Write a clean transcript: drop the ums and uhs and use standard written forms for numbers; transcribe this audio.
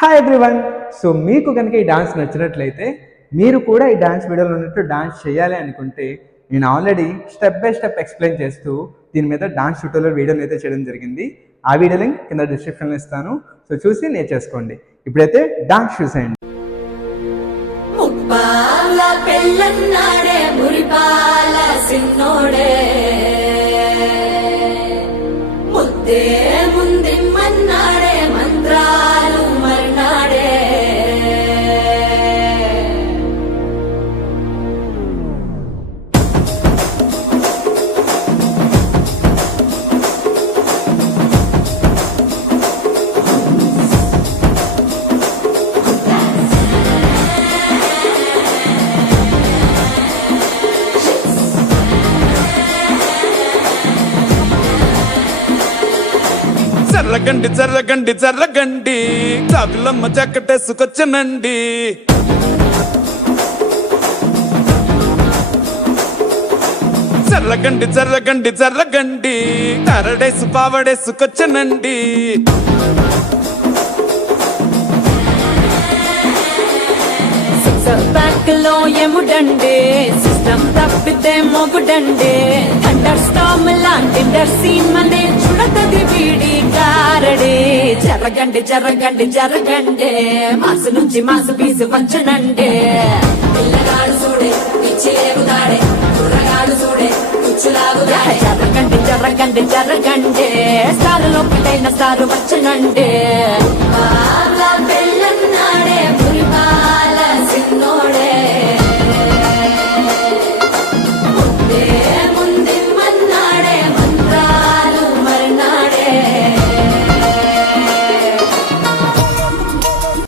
Hi everyone. So మీకు కనుక ఈ డాన్స్ నచ్చినట్లయితే మీరు కూడా ఈ డాన్స్ వీడియోలో ఉన్నట్టు డాన్స్ చేయాలి అనుకుంటే నేను already step by step explain చేస్తూ దీని మీద డాన్స్ ట్యూటోరియల్ వీడియోని అయితే చేయడం జరిగింది. ఆ వీడియో లింక్ కింద డిస్క్రిప్షన్లో ఇస్తాను. సో చూసి నేర్చేసుకోండి. ఇప్పుడైతే డాన్స్ చూసేయండి. జర్రగండి జర్రగండి జర్రగండి చాకులమ్మ చక్కటేసుకొచ్చనండి. జర్రగండి జర్రగండి జర్రగండి కరడేసు పావడేసుకొచ్చనండి. బ్యాక్ లో ఎముడండి, సిస్టమ్ తప్పితే మొగుడండి. థండర్ స్టార్మ్ లాంటి సీన్ మనే చూడతది వీడి కారడి. జరగండి జరగండి జరగండి మాసు నుంచి మాసు పీసు పంచనండి. పిల్లగాడు చూడే పిచ్చి లేగుతాడే, కుర్రగాడు చూడే కుచ్చులాగుతాడే. జరగండి జరగండి జరగండి స్టార్ లోపటైన స్టార్ వచ్చనండి.